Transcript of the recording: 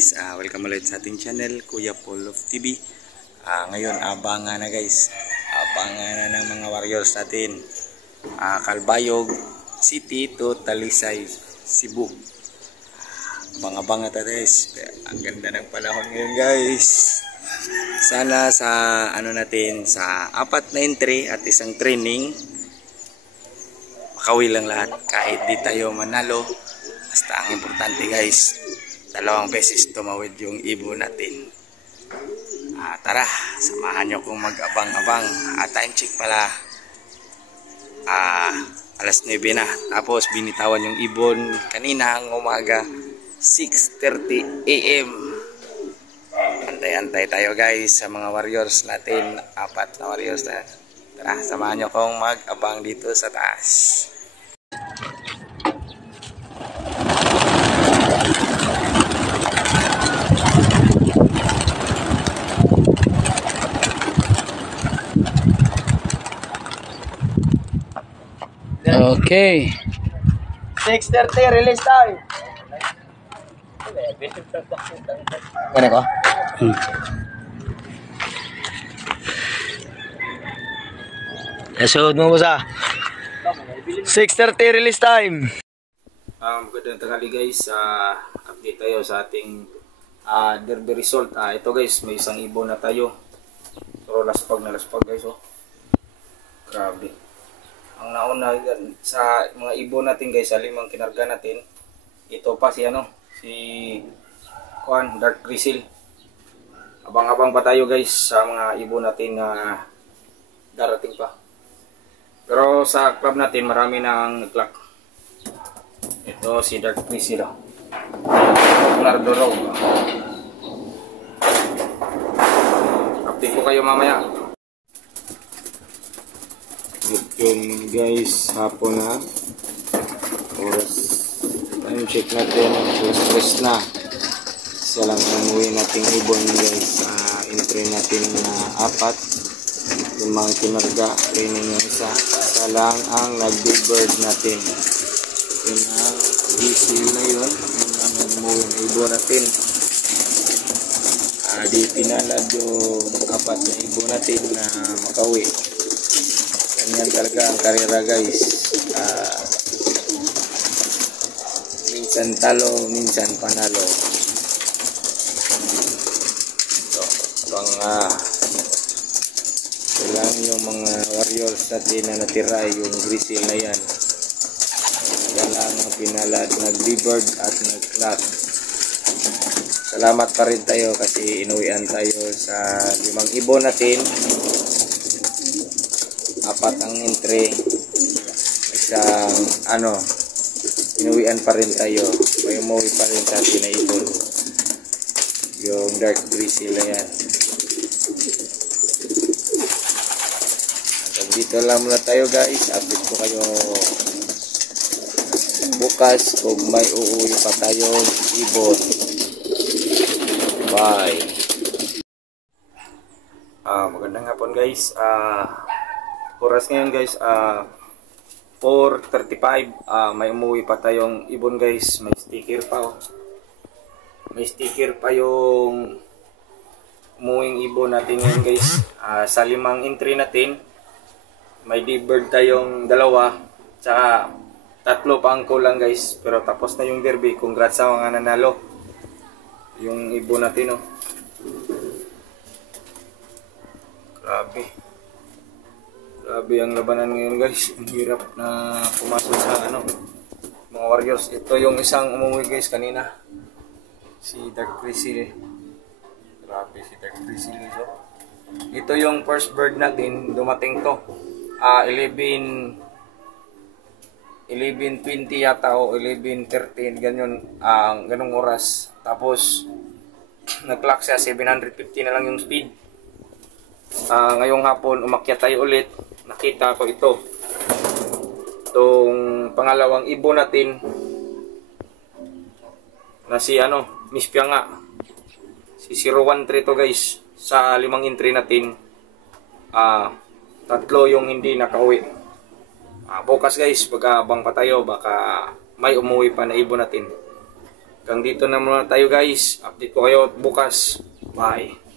guys, welcome ulit sa ating channel, Kuya Paul of TV. Ngayon, abangan na guys. Abangan na ng mga warriors natin. Calbayog City to Talisay, Cebu. Abang-abang na guys. Ang ganda ng panahon ngayon guys. Sana sa natin, sa 4 na entry at isang training, makawi lang lahat kahit di tayo manalo. Basta ang importante guys, 2 beses tumawid yung ibon natin. Tara, samahan nyo kong mag-abang-abang. Time check pala, alas 9 na. Tapos binitawan yung ibon kanina ang umaga, 6:30 AM. Antay-antay tayo guys sa mga warriors natin, 4 na warriors na. Tara, samahan nyo kong mag-abang dito sa taas. Okay. 6:30 release time. Ano ko? Yasunod mo sa 6:30 release time. Magandang tanghali guys. Update tayo sa ating derby result. Ito guys, may isang ibon na tayo. Pero laspag na laspag guys, oh. Grabe. Ang nauna sa mga ibon natin guys, sa 5 kinarga natin, ito pa si Dark Grizzle. Abang-abang pa tayo guys sa mga ibon natin na darating pa. Pero sa club natin marami nang nag-clock. Ito si Dark Grizzle, Nardo Row. Update ko kayo mamaya. Yun guys, hapon na. Oras. Time check natin. Stress na. Isa lang umuwi nating ibon guys. Entry natin na 4. Yung mga kinarga. Training yung isa. Isa lang ang nag-bird natin. Yun ang busy na yun. Yun ang umuwi na ibon natin. Di pinalad yung 4 na ibon natin na makawi. Ganyan talaga ang karera guys. Minsan talo, minsan panalo. So, ito lang yung mga warriors natin na natira, yung grizzle na yan. Yan lang ang pinalad, nag-bird at nag-clock. Salamat pa rin tayo kasi inuwian tayo sa 5 ibon natin. 4 ang entry, isang inuwian pa rin tayo, may umuwi pa rin sa atin na ibon, yung Dark Grizzle na yan. Hanggang dito lang muna tayo guys. Update ko kayo bukas kung may uuwi pa tayong ibon. Bye. Magandang hapon guys. Oras ngayon guys, 4:35. May umuwi pa tayong ibon guys. May sticker pa, oh. May sticker pa yung umuwing ibon natin ngayon guys. Sa 5 entry natin, may D-bird tayong 2, tsaka 3 pa ang kulang guys. Pero tapos na yung derby. Congrats sa mga nanalo. Yung ibon natin, oh. Grabe ang labanan ngayon guys. Ang hirap na pumasok sa mga warriors. Ito yung isang umuwi guys kanina, si Dark Grizzle. Grabe si Dark Grizzle guys, oh. Ito yung first bird natin, dumating to 11:20 yata o 11:13, ganung oras. Tapos nag-clock siya, 750 na lang yung speed. Ngayong hapon umakyat tayo ulit. Nakita ko itong pangalawang ibon natin na si Miss Pianga, si 013 to guys. Sa 5 entry natin, 3 yung hindi nakauwi. Bukas guys, pag-abang pa tayo, baka may umuwi pa na ibon natin. Hanggang dito na muna tayo guys. Update ko kayo bukas. Bye.